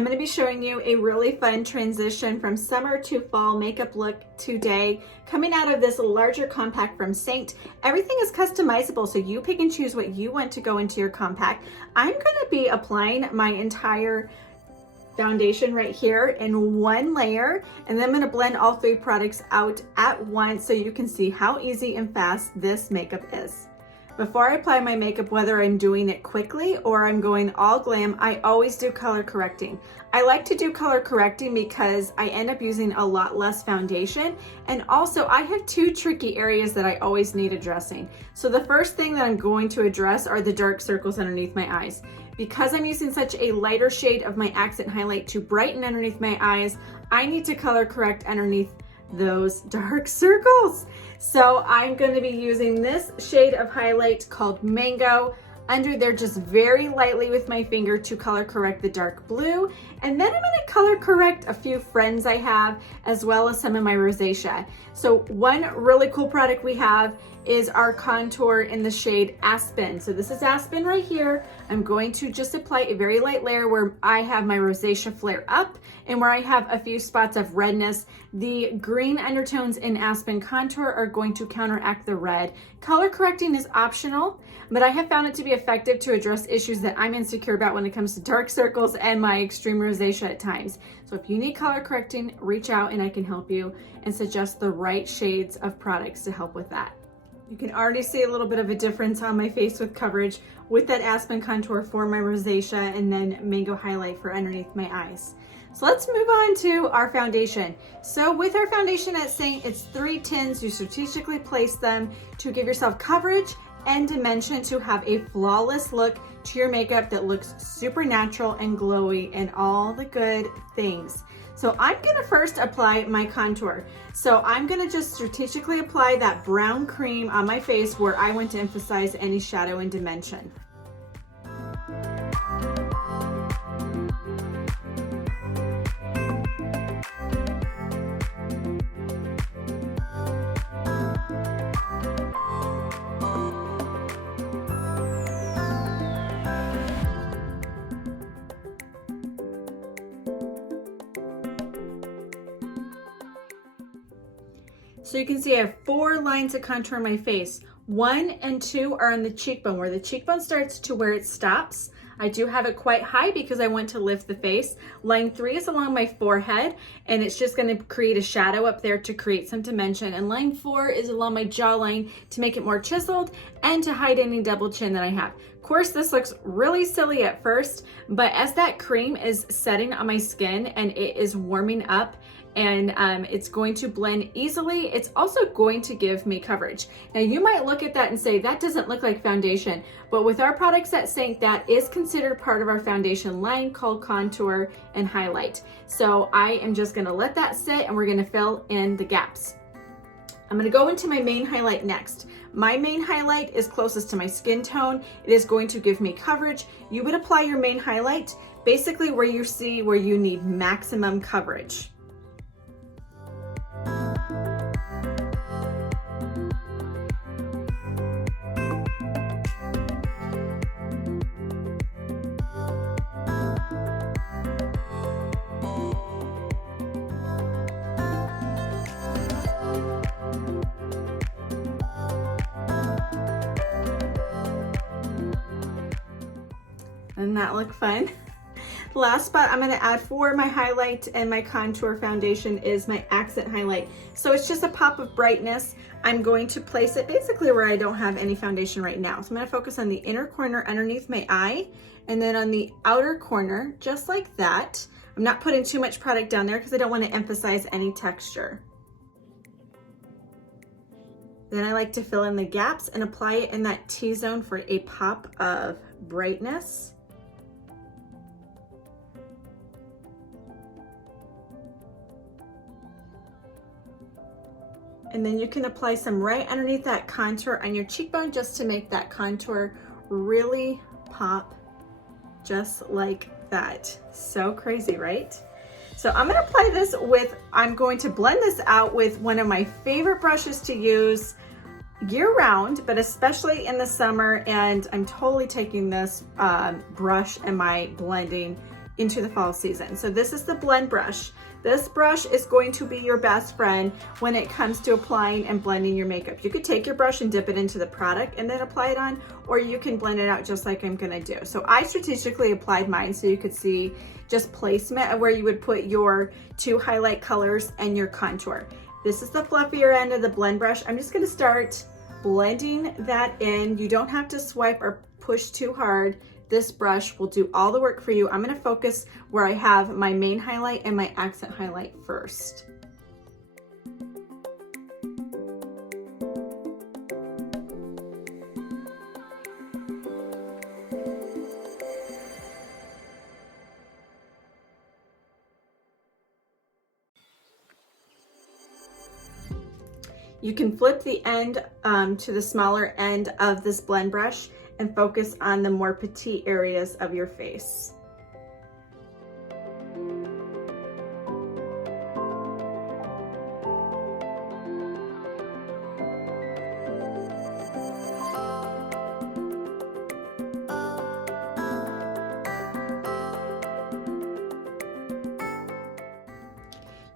I'm going to be showing you a really fun transition from summer to fall makeup look today, coming out of this larger compact from SEINT. Everything is customizable, so you pick and choose what you want to go into your compact. I'm going to be applying my entire foundation right here in one layer, and then I'm going to blend all three products out at once so you can see how easy and fast this makeup is. Before I apply my makeup, whether I'm doing it quickly or I'm going all glam, I always do color correcting. I like to do color correcting because I end up using a lot less foundation, and also I have two tricky areas that I always need addressing. So the first thing that I'm going to address are the dark circles underneath my eyes. Because I'm using such a lighter shade of my accent highlight to brighten underneath my eyes, I need to color correct underneath those dark circles. So I'm going to be using this shade of highlight called Mango under there just very lightly with my finger to color correct the dark blue. And then I'm going to color correct a few friends I have, as well as some of my rosacea. So one really cool product we have is our contour in the shade Aspen. So this is Aspen right here. I'm going to just apply a very light layer where I have my rosacea flare up and where I have a few spots of redness. The green undertones in Aspen contour are going to counteract the red. Color correcting is optional, but I have found it to be effective to address issues that I'm insecure about when it comes to dark circles and my extreme rosacea at times. So if you need color correcting, reach out and I can help you and suggest the right shades of products to help with that. You can already see a little bit of a difference on my face with coverage with that Aspen contour for my rosacea and then Mango highlight for underneath my eyes. So let's move on to our foundation. So with our foundation at SEINT, it's 3 tins. You strategically place them to give yourself coverage and dimension to have a flawless look to your makeup that looks super natural and glowy and all the good things. So I'm gonna first apply my contour. So I'm gonna just strategically apply that brown cream on my face where I want to emphasize any shadow and dimension. So you can see I have 4 lines of contour on my face. 1 and 2 are on the cheekbone, where the cheekbone starts to where it stops. I do have it quite high because I want to lift the face. Line 3 is along my forehead, and it's just going to create a shadow up there to create some dimension. And line 4 is along my jawline to make it more chiseled and to hide any double chin that I have. Of course, this looks really silly at first, but as that cream is setting on my skin and it is warming up, and it's going to blend easily, it's also going to give me coverage. Now you might look at that and say that doesn't look like foundation, but with our products at SEINT, that is considered part of our foundation line called contour and highlight. So I am just gonna let that sit and we're gonna fill in the gaps. I'm gonna go into my main highlight next. My main highlight is closest to my skin tone. It is going to give me coverage. You would apply your main highlight basically where you see where you need maximum coverage. Doesn't that look fun? The last spot I'm going to add for my highlight and my contour foundation is my accent highlight. So it's just a pop of brightness. I'm going to place it basically where I don't have any foundation right now. So I'm going to focus on the inner corner underneath my eye, and then on the outer corner, just like that. I'm not putting too much product down there because I don't want to emphasize any texture. Then I like to fill in the gaps and apply it in that T-zone for a pop of brightness. And then you can apply some right underneath that contour on your cheekbone just to make that contour really pop just like that. So crazy, right? So I'm gonna apply this with, I'm going to blend this out with one of my favorite brushes to use year round, but especially in the summer. And I'm totally taking this brush and my blending into the fall season. So this is the blend brush. This brush is going to be your best friend when it comes to applying and blending your makeup. You could take your brush and dip it into the product and then apply it on, or you can blend it out just like I'm gonna do. So I strategically applied mine so you could see just placement of where you would put your 2 highlight colors and your contour. This is the fluffier end of the blend brush. I'm just gonna start blending that in. You don't have to swipe or push too hard. This brush will do all the work for you. I'm gonna focus where I have my main highlight and my accent highlight first. You can flip the end to the smaller end of this blend brush and focus on the more petite areas of your face.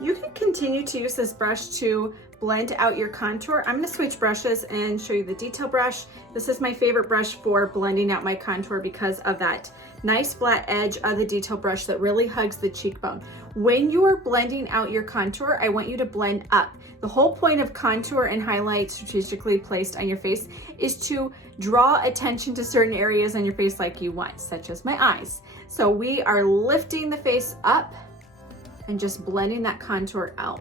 You can continue to use this brush to blend out your contour. I'm gonna switch brushes and show you the detail brush. This is my favorite brush for blending out my contour because of that nice flat edge of the detail brush that really hugs the cheekbone. When you are blending out your contour, I want you to blend up. The whole point of contour and highlight strategically placed on your face is to draw attention to certain areas on your face like you want, such as my eyes. So we are lifting the face up and just blending that contour out.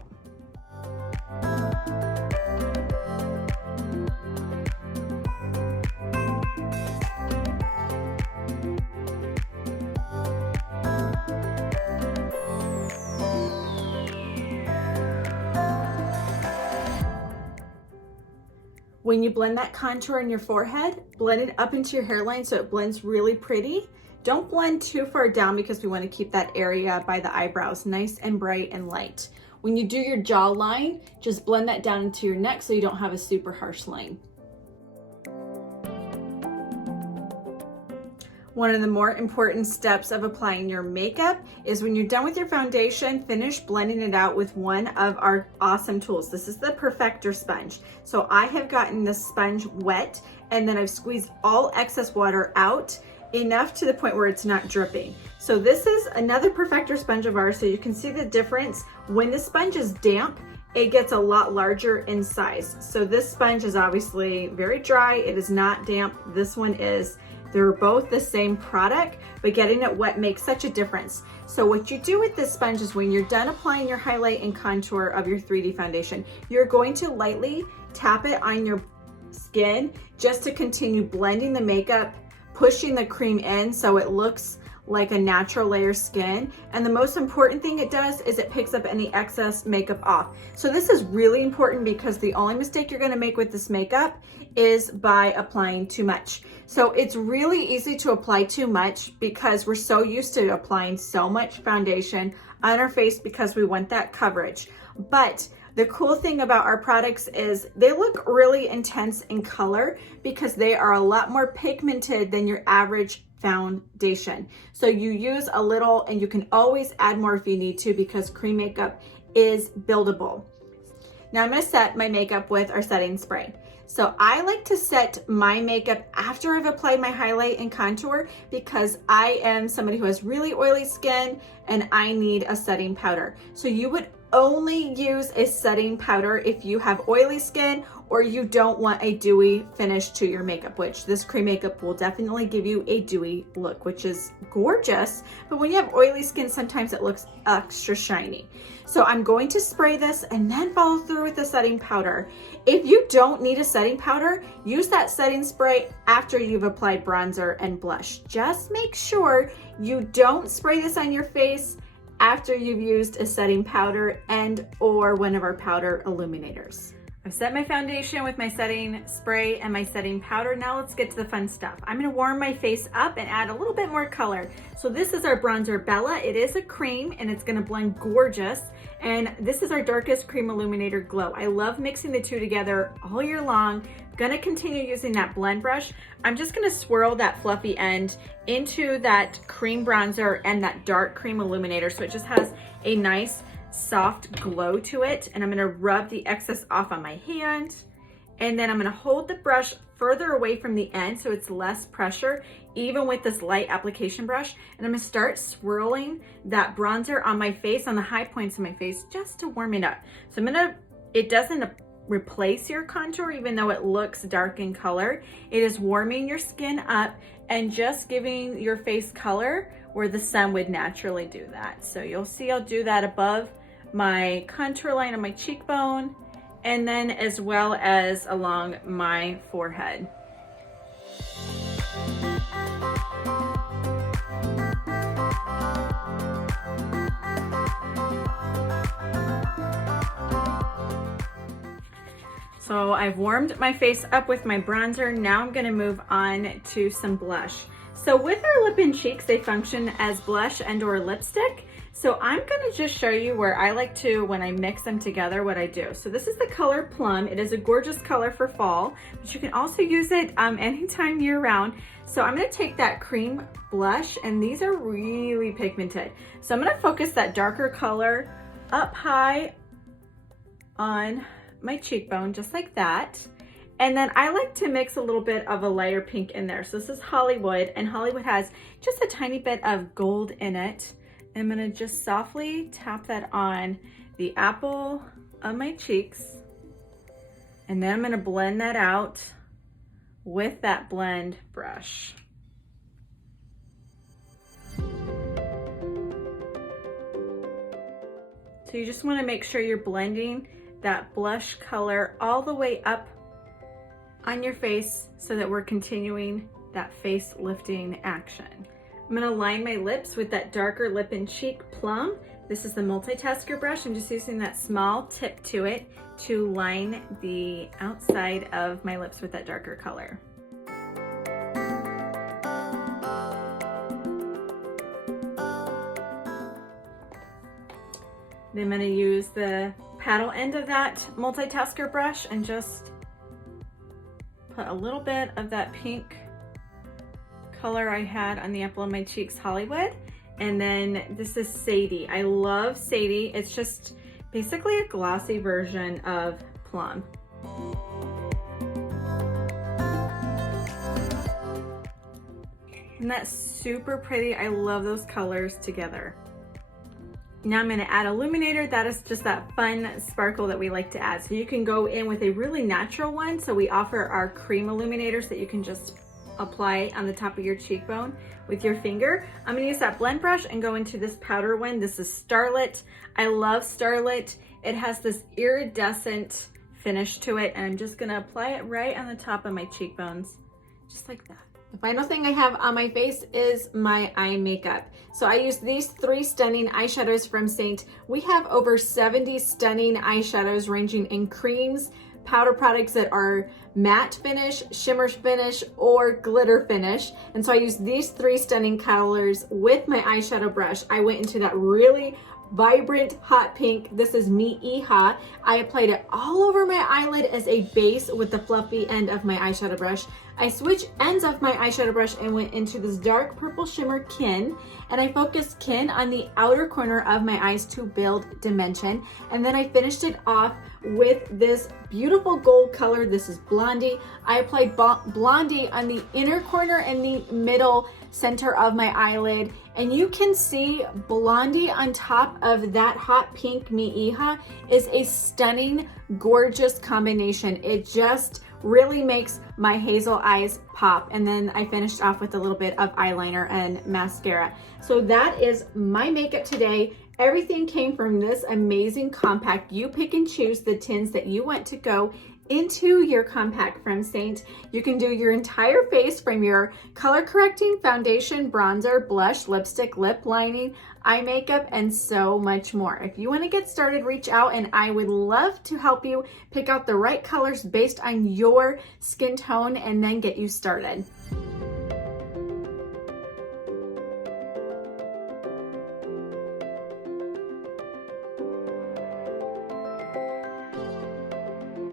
When you blend that contour in your forehead, blend it up into your hairline so it blends really pretty. Don't blend too far down because we want to keep that area by the eyebrows nice and bright and light. When you do your jawline, just blend that down into your neck so you don't have a super harsh line. One of the more important steps of applying your makeup is when you're done with your foundation, finish blending it out with one of our awesome tools. This is the Perfector sponge. So I have gotten this sponge wet and then I've squeezed all excess water out, enough to the point where it's not dripping. So this is another Perfector sponge of ours, so you can see the difference. When the sponge is damp, it gets a lot larger in size. So this sponge is obviously very dry. It is not damp. This one is. They're both the same product, but getting it wet makes such a difference. So what you do with this sponge is when you're done applying your highlight and contour of your 3D foundation, you're going to lightly tap it on your skin just to continue blending the makeup, pushing the cream in so it looks like a natural layer skin. And the most important thing it does is it picks up any excess makeup off. So this is really important because the only mistake you're gonna make with this makeup is by applying too much. So it's really easy to apply too much because we're so used to applying so much foundation on our face because we want that coverage. But the cool thing about our products is they look really intense in color because they are a lot more pigmented than your average foundation. So you use a little and you can always add more if you need to because cream makeup is buildable. Now I'm gonna set my makeup with our setting spray. So I like to set my makeup after I've applied my highlight and contour because I am somebody who has really oily skin and I need a setting powder. So you would only use a setting powder if you have oily skin or you don't want a dewy finish to your makeup, which this cream makeup will definitely give you a dewy look, which is gorgeous. But when you have oily skin, sometimes it looks extra shiny. So I'm going to spray this and then follow through with the setting powder. If you don't need a setting powder, use that setting spray after you've applied bronzer and blush. Just make sure you don't spray this on your face after you've used a setting powder and or one of our powder illuminators. I've set my foundation with my setting spray and my setting powder. Now let's get to the fun stuff. I'm gonna warm my face up and add a little bit more color. So this is our bronzer Bella. It is a cream and it's gonna blend gorgeous. And this is our darkest cream illuminator glow. I love mixing the two together all year long. gonna continue using that blend brush. I'm just gonna swirl that fluffy end into that cream bronzer and that dark cream illuminator so it just has a nice soft glow to it. And I'm gonna rub the excess off on my hand. And then I'm gonna hold the brush further away from the end so it's less pressure, even with this light application brush. And I'm gonna start swirling that bronzer on my face, on the high points of my face, just to warm it up. So it doesn't replace your contour, even though it looks dark in color. It is warming your skin up and just giving your face color where the sun would naturally do that. So you'll see I'll do that above my contour line on my cheekbone, and then as well as along my forehead. So I've warmed my face up with my bronzer. Now I'm gonna move on to some blush. So with our lip and cheeks, they function as blush and or lipstick. So I'm gonna just show you where I like to, when I mix them together, what I do. So this is the color Plum. It is a gorgeous color for fall, but you can also use it anytime year round. So I'm gonna take that cream blush, and these are really pigmented. So I'm gonna focus that darker color up high on my cheekbone, just like that. And then I like to mix a little bit of a lighter pink in there. So this is Hollywood, and Hollywood has just a tiny bit of gold in it. I'm gonna just softly tap that on the apple of my cheeks. And then I'm gonna blend that out with that blend brush. So you just wanna make sure you're blending that blush color all the way up on your face so that we're continuing that face lifting action. I'm gonna line my lips with that darker lip and cheek Plum. This is the multitasker brush. I'm just using that small tip to it to line the outside of my lips with that darker color. Then I'm gonna use the paddle end of that multitasker brush and just put a little bit of that pink color I had on the apple of my cheeks, Hollywood. And then this is Sadie. I love Sadie. It's just basically a glossy version of Plum. And that's super pretty. I love those colors together. Now I'm gonna add Illuminator. That is just that fun sparkle that we like to add. So you can go in with a really natural one. So we offer our cream illuminators that you can just apply on the top of your cheekbone with your finger. I'm gonna use that blend brush and go into this powder one. This is Scarlet. I love Scarlet. It has this iridescent finish to it, and I'm just gonna apply it right on the top of my cheekbones, just like that. The final thing I have on my face is my eye makeup. So I use these 3 stunning eyeshadows from SEINT. We have over 70 stunning eyeshadows ranging in creams, powder products that are matte finish, shimmer finish, or glitter finish. And so I use these 3 stunning colors with my eyeshadow brush. I went into that really vibrant hot pink. This is me, Hija. I applied it all over my eyelid as a base with the fluffy end of my eyeshadow brush. I switched ends of my eyeshadow brush and went into this dark purple shimmer Kin, and I focused Kin on the outer corner of my eyes to build dimension. And then I finished it off with this beautiful gold color. This is Blondie. I applied Blondie on the inner corner and the middle center of my eyelid. And you can see Blondie on top of that hot pink me Hija is a stunning, gorgeous combination. It just really makes my hazel eyes pop. And then I finished off with a little bit of eyeliner and mascara. So that is my makeup today. Everything came from this amazing compact. You pick and choose the tins that you want to go into your compact from SEINT. You can do your entire face from your color correcting foundation, bronzer, blush, lipstick, lip lining, eye makeup, and so much more. If you want to get started, reach out and I would love to help you pick out the right colors based on your skin tone and then get you started.